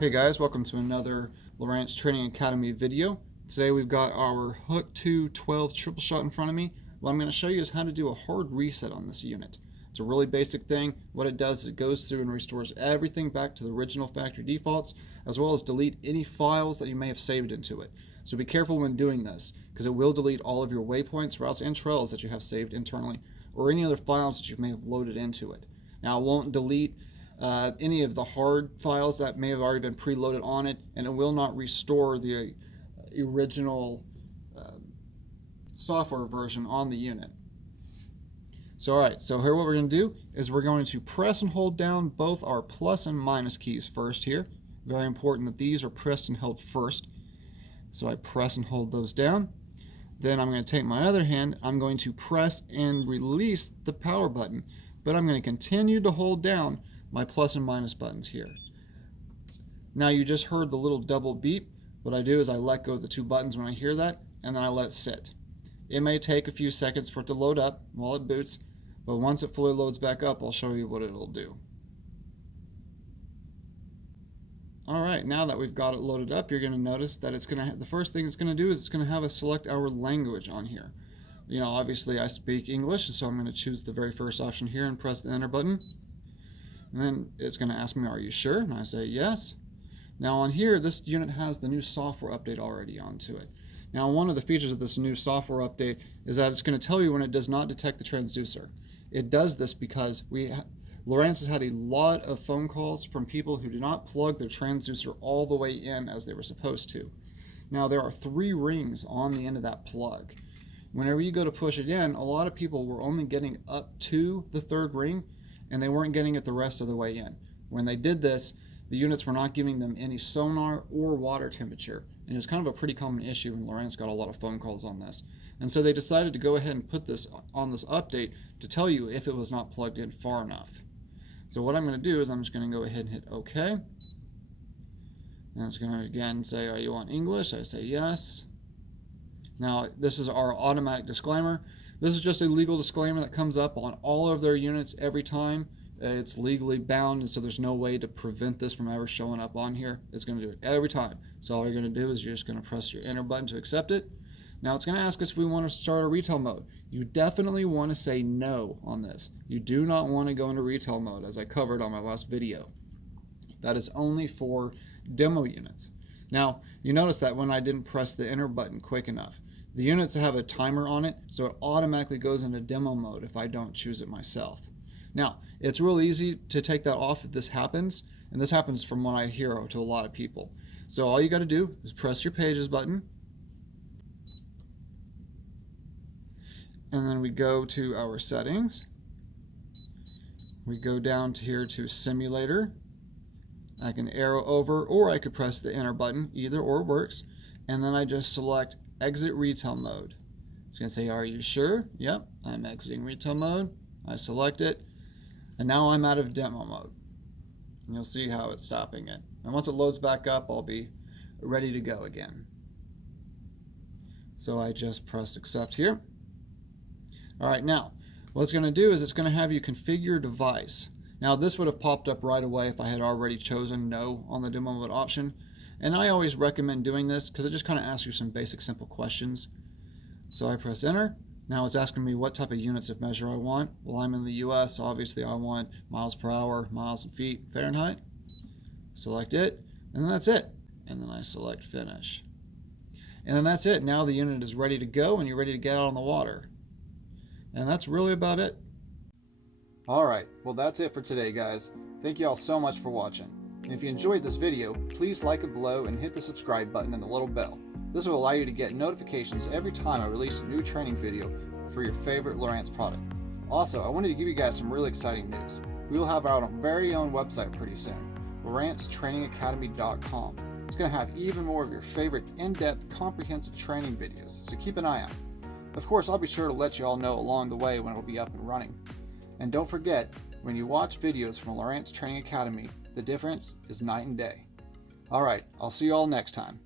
Hey guys, welcome to another Lowrance Training Academy video. Today we've got our Hook2 12 triple shot in front of me. What I'm going to show you is how to do a hard reset on this unit. It's a really basic thing. What it does is it goes through and restores everything back to the original factory defaults, as well as delete any files that you may have saved into it. So be careful when doing this, because it will delete all of your waypoints, routes, and trails that you have saved internally, or any other files that you may have loaded into it. Now it won't delete any of the hard files that may have already been preloaded on it, and it will not restore the original software version on the unit. So alright, so here what we're going to do is we're going to press and hold down both our plus and minus keys first here. Very important that these are pressed and held first. So I press and hold those down. Then I'm going to take my other hand, I'm going to press and release the power button, but I'm going to continue to hold down my plus and minus buttons here. Now you just heard the little double beep. What I do is I let go of the two buttons when I hear that, and then I let it sit. It may take a few seconds for it to load up while it boots, but once it fully loads back up, I'll show you what it'll do. Alright, now that we've got it loaded up, you're going to notice that it's going to the first thing it's going to do is it's going to have us select our language on here. You know, obviously I speak English, so I'm going to choose the very first option here and press the enter button. And then it's going to ask me, are you sure? And I say yes. Now on here, this unit has the new software update already onto it. Now one of the features of this new software update is that it's going to tell you when it does not detect the transducer. It does this because Lowrance has had a lot of phone calls from people who do not plug their transducer all the way in as they were supposed to. Now there are 3 rings on the end of that plug. Whenever you go to push it in, a lot of people were only getting up to the 3rd ring, and they weren't getting it the rest of the way in. When they did this, the units were not giving them any sonar or water temperature, and it was kind of a pretty common issue, and Lowrance got a lot of phone calls on this. And so they decided to go ahead and put this on this update to tell you if it was not plugged in far enough. So what I'm going to do is I'm just going to go ahead and hit OK. And it's going to again say, are you on English? I say yes. Now this is our automatic disclaimer. This is just a legal disclaimer that comes up on all of their units every time. It's legally bound, and so there's no way to prevent this from ever showing up on here. It's going to do it every time. So all you're going to do is you're just going to press your enter button to accept it. Now it's going to ask us if we want to start a retail mode. You definitely want to say no on this. You do not want to go into retail mode, as I covered on my last video. That is only for demo units. Now you notice that when I didn't press the enter button quick enough, the units have a timer on it, so it automatically goes into demo mode if I don't choose it myself. Now, it's real easy to take that off if this happens, and this happens from what I hear to a lot of people. So all you got to do is press your pages button, and then we go to our settings. We go down to here to simulator. I can arrow over, or I could press the enter button. Either or works. And then I just select exit retail mode. It's going to say, are you sure? Yep, I'm exiting retail mode. I select it, and now I'm out of demo mode. And you'll see how it's stopping it. And once it loads back up, I'll be ready to go again. So I just press accept here. Alright, now what it's going to do is it's going to have you configure your device. Now this would have popped up right away if I had already chosen no on the demo mode option. And I always recommend doing this because it just kind of asks you some basic simple questions. So I press enter. Now it's asking me what type of units of measure I want. Well, I'm in the US, so obviously I want miles per hour, miles and feet, Fahrenheit. Select it, and then that's it. And then I select finish. And then that's it. Now the unit is ready to go and you're ready to get out on the water. And that's really about it. Alright, well that's it for today, guys. Thank you all so much for watching. And if you enjoyed this video, please like it below and hit the subscribe button and the little bell. This will allow you to get notifications every time I release a new training video for your favorite Lowrance product. Also, I wanted to give you guys some really exciting news. We will have our very own website pretty soon, LowranceTrainingAcademy.com. It's going to have even more of your favorite in-depth, comprehensive training videos, so keep an eye out. Of course, I'll be sure to let you all know along the way when it'll be up and running. And don't forget, when you watch videos from Lowrance Training Academy, the difference is night and day. Alright, I'll see you all next time.